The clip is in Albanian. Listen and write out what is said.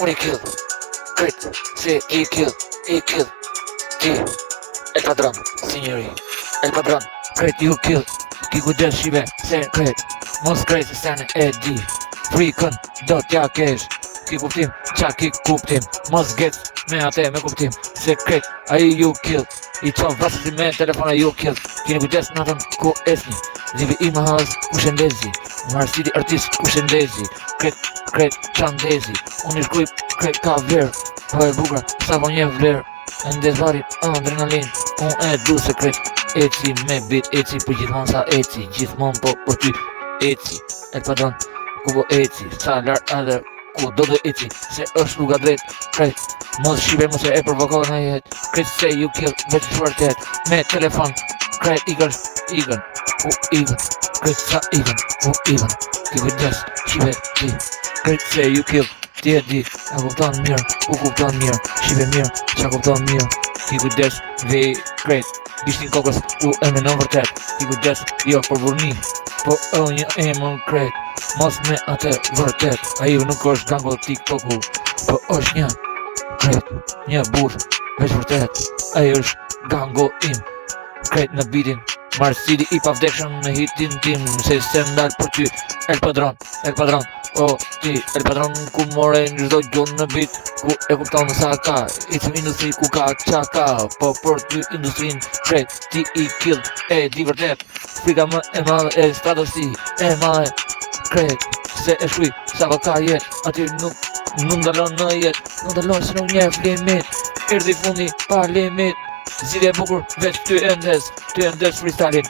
unë i kill, kret, se i kill, ti, El Padron, signori, El Padron, kret ju kill, ki kujdes shive, se kret, mos kret se sene e di, frikën do t'ja kesh, ki kuptim, qa ki kuptim, mos get me ate me kuptim, se kret, a i ju kill, i qo vrasë si me telefona ju kill, kini kujdes natën ku esni, zivi i më haz ku shëndezi, Marsidi artist ku shëndezi, kret qandezi, unë i shkruj kret ka vlerë, po e bugra sa po një vlerë, e ndezvari adrenalin, unë e du se kret, eci me bit eci, për gjithmon sa eci, gjithmon po për ty eci, El Padron, ku po eci, sa lartë edhe ku do dhe eci, se është rruga drejt, kret, mos shive mos e provokoj në jet, kret se you kill, veç vërtet, me telefon, kret igën, ku igën, kret sa igën, ku igën, ki kujdes, shive ti, kret se you kill, ti e di, e kupton mirë, u kupton mirë, shive mirë, qa kupton mirë, ki kujdes, vej kret, ishtin kokës, u e menon vërtet, ki kujdes, jo për burni, po e një emën kret, mos me atë vërtet, a i nuk është gango TikToku, po është një kret, një burë, veç vërtet, a i është gango im, kret në bitin, Marsidi i pavdekshëm në hitin tim, se se ndalë për ty, El Padron, o ti, El Padron ku more një çdo gjunë në bit, ku e kupton sa ka, i të industri ku ka qa ka, po për ty industrin, kret, ti i kill, e di vërtet, frika më e madhe e stratësi, e madhe, kret, se e shkuj, sa po ka jet, aty nuk ndalon në jet, nuk ndalon se nuk njef limit, erdi fundi pa limit, zidhe bukur, veç ty endes freestyle-in,